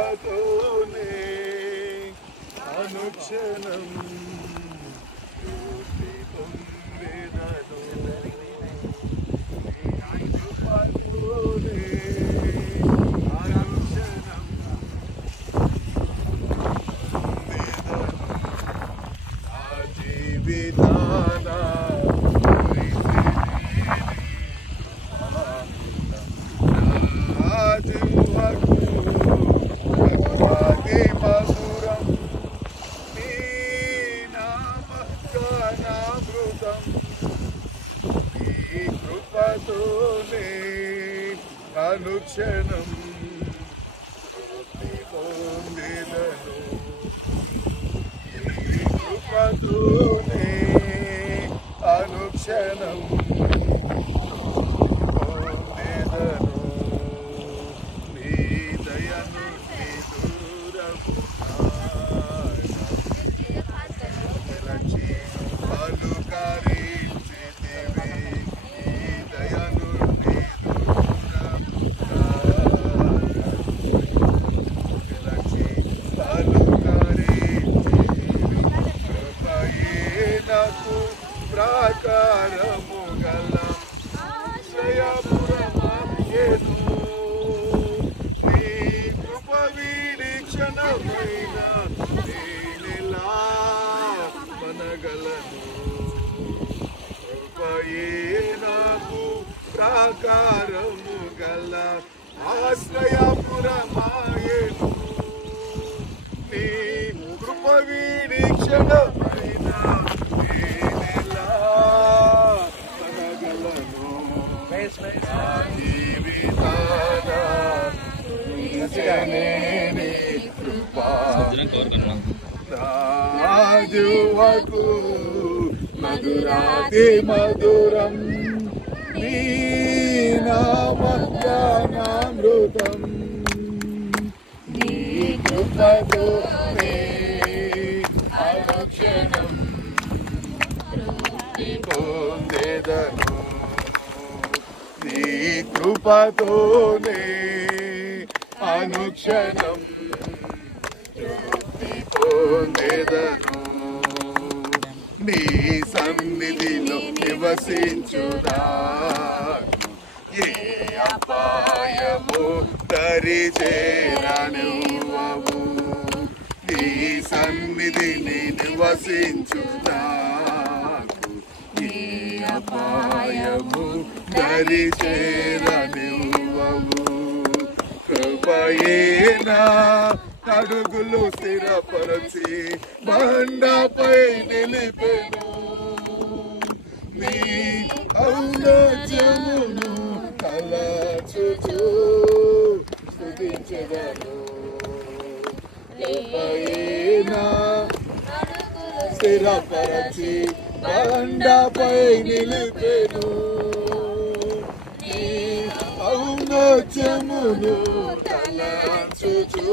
కృపతోనే అనుక్షణం తృప్తి పొందెదను. కృపతోనే అనుక్షణం పొందెదను. నా జీవితాన అనుక్షణం తృప్తి పొందెదను. నీ కృపతోనే అనుక్షణం పొందెదను. నీ దయను నిరచి పలుకరించితివి. నీ దయను ప్రాకారము గల ఆశ్రయపురమయ్యెను. నీ కృప వీక్షణమైన నేనెలా మనగలను. కృపయే నాకు ప్రాకారము గల ఆశ్రయపురమయ్యెను. నీ కృప వీక్షణమైన రాజువకు మధురాతి మధురం నీ నామగానామృతం. నీ కృపతోనే అనుక్షణం తృప్తి పొందెదను. నీ కృపతోనే అనుక్షణం తృప్తి పొందెదను. నీ సన్నిధిలో నివసించుదా ఏ అపాయము దరి చేరనివ్వవు. నీ సన్నిధిని నివసించుదా ఏ అపాయము దరి చేరనివ్వవు. కృపయేనా అడుగులు స్థిరపరచి బండపై నిలిపెను. నీ ఔన్నత్యమును తలచుచు స్తుతించెదను. కృపయేనా స్థిరపరచి బండపై నిలిపెను. నీ ఔన్నత్యమును తలచుచు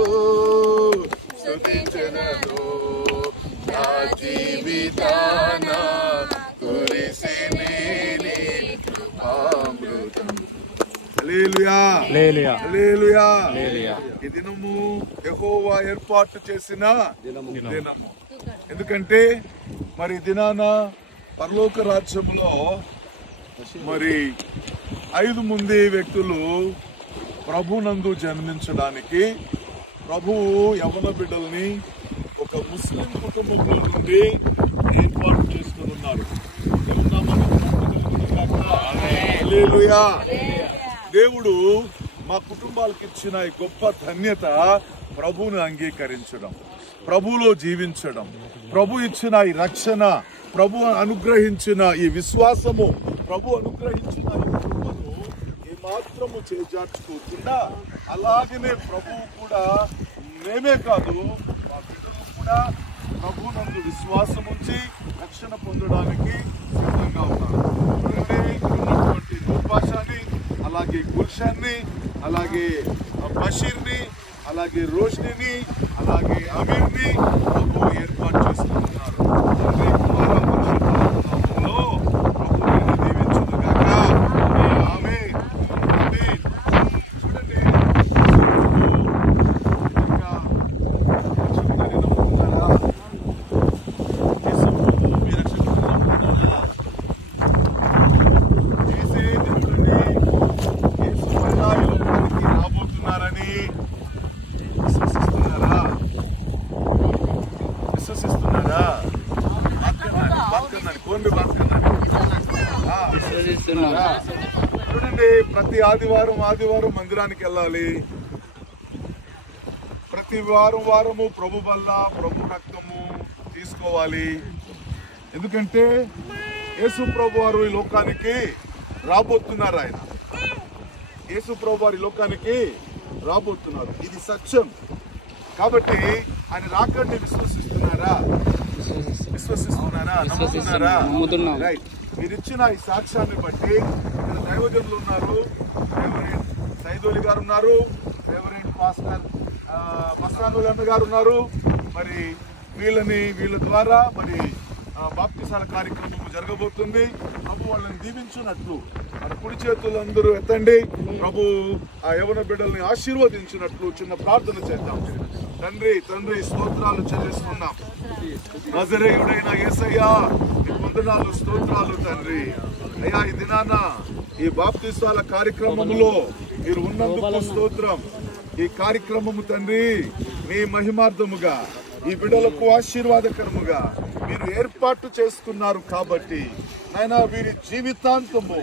స్తుతించెదను. నా జీవితాన కురిసిని నీ కృపామృతం. హల్లెలూయా హల్లెలూయా హల్లెలూయా హల్లెలూయా. ఈ దినము యెహోవా ఏర్పాటు చేసిన దినము. ఎందుకంటే మరి దినాన పరలోక రాజ్యంలో మరి 5 మంది వ్యక్తులు ప్రభునందు జన్మించడానికి ప్రభువు యవ్వన బిడ్డల్ని ఒక ముస్లిం కుటుంబంలో నుండి ఏర్పాటు చేసుకుని ఉన్నారు. దేవుడు మా కుటుంబాలకు ఇచ్చిన ఈ గొప్ప ధన్యత ప్రభువుని అంగీకరించడం, ప్రభువులో జీవించడం, ప్రభు ఇచ్చిన ఈ రక్షణ, ప్రభు అనుగ్రహించిన ఈ విశ్వాసము, ప్రభు అనుగ్రహించిన ఈ కృపను ఏమాత్రము చేజార్చుకోకుండా అలాగనే ప్రభువు కూడా మేమే కాదు మా బిడ్డలు కూడా ప్రభువునందు విశ్వాసం ఉంచి రక్షణ పొందడానికి సిద్ధంగా ఉన్నారు. ఉన్నటువంటి దుర్భాషని, అలాగే గుల్షన్ని, అలాగే బషీర్ని, అలాగే రోష్నిని, అలాగే అమీర్ని ప్రభు ఏర్పాటు చేసుకుంటున్నారు. చూడండి, ప్రతి ఆదివారం మందిరానికి వెళ్ళాలి. ప్రతి వారము ప్రభు వల్ల ప్రభు రక్తము తీసుకోవాలి. ఎందుకంటే యేసు ప్రభు వారు ఈ లోకానికి రాబోతున్నారు. యేసు ప్రభు వారు ఈ లోకానికి రాబోతున్నారు. ఇది సత్యం. కాబట్టి ఆయన రాకడిని విశ్వసిస్తున్నారా? నమ్ముతున్నారా? రైట్. మీరు ఇచ్చిన ఈ సాక్ష్యాన్ని బట్టి ఇక్కడ దైవజనులు ఉన్నారు, రెవరెండ్ సైదోలి గారు ఉన్నారు, రెవరెండ్ పాస్టర్ మస్తానుల్ అన్న గారు ఉన్నారు. మరి వీళ్ళ ద్వారా మరి బాప్తిసాల కార్యక్రమం జరగబోతుంది. ప్రభు వాళ్ళని దీవించినట్లు మన కుడి చేతులు అందరూ ఎత్తండి. ప్రభు ఆ యవన బిడ్డల్ని ఆశీర్వదించినట్లు చిన్న ప్రార్థన చేద్దాం. తండ్రి స్తోత్రాలు చెల్లిస్తున్నాం. నజరేయుడైన యేసయ్యా వందనాలు, స్తోత్రాలు తండ్రి. అయ్యా ఈ దినాన ఈ బాప్తిసాల కార్యక్రమంలో మీరు ఉన్నందుకు స్తోత్రం. ఈ కార్యక్రమము తండ్రి మీ మహిమార్థముగా ఈ బిడ్డలకు ఆశీర్వాదకరముగా మీరు ఏర్పాటు చేస్తున్నారు. కాబట్టి నాయనా వీరి జీవితాంతము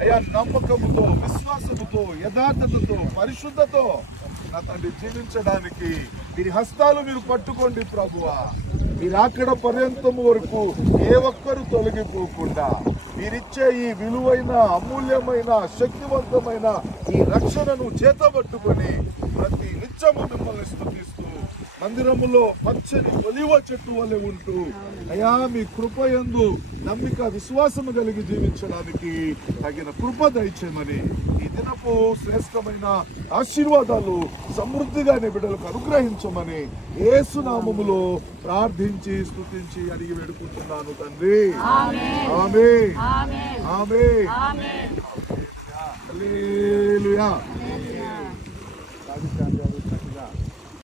అయ్యా నమ్మకముతో, విశ్వాసముతో, యథార్థతతో, పరిశుద్ధతో నా తండ్రి జీవించడానికి వీరి హస్తాలు మీరు పట్టుకోండి ప్రభువా. మీరు అక్కడ పర్యంతము వరకు ఏ ఒక్కరు తొలగిపోకుండా మీరిచ్చే ఈ విలువైన, అమూల్యమైన, శక్తివంతమైన ఈ రక్షణను చేతబట్టుకొని ప్రతి నిత్యము మిమ్మల్ని స్తుతిస్తూ మందిరములో పచ్చని ఒలివ చెట్టు వలె ఉంటూ అయ్యా మీ కృపయందు నమ్మిక, విశ్వాసము కలిగి జీవించడానికి తగిన కృప దయచేయమని ఈ దినపు శ్రేష్టమైన ఆశీర్వాదాలు సమృద్ధిగా నీ బిడ్డలకు అనుగ్రహించమని యేసు నామములో ప్రార్థించి స్తుతించి అడిగి వేడుకుంటున్నాను తండ్రి. ఆమేన్. ఆమేన్. హల్లెలూయా.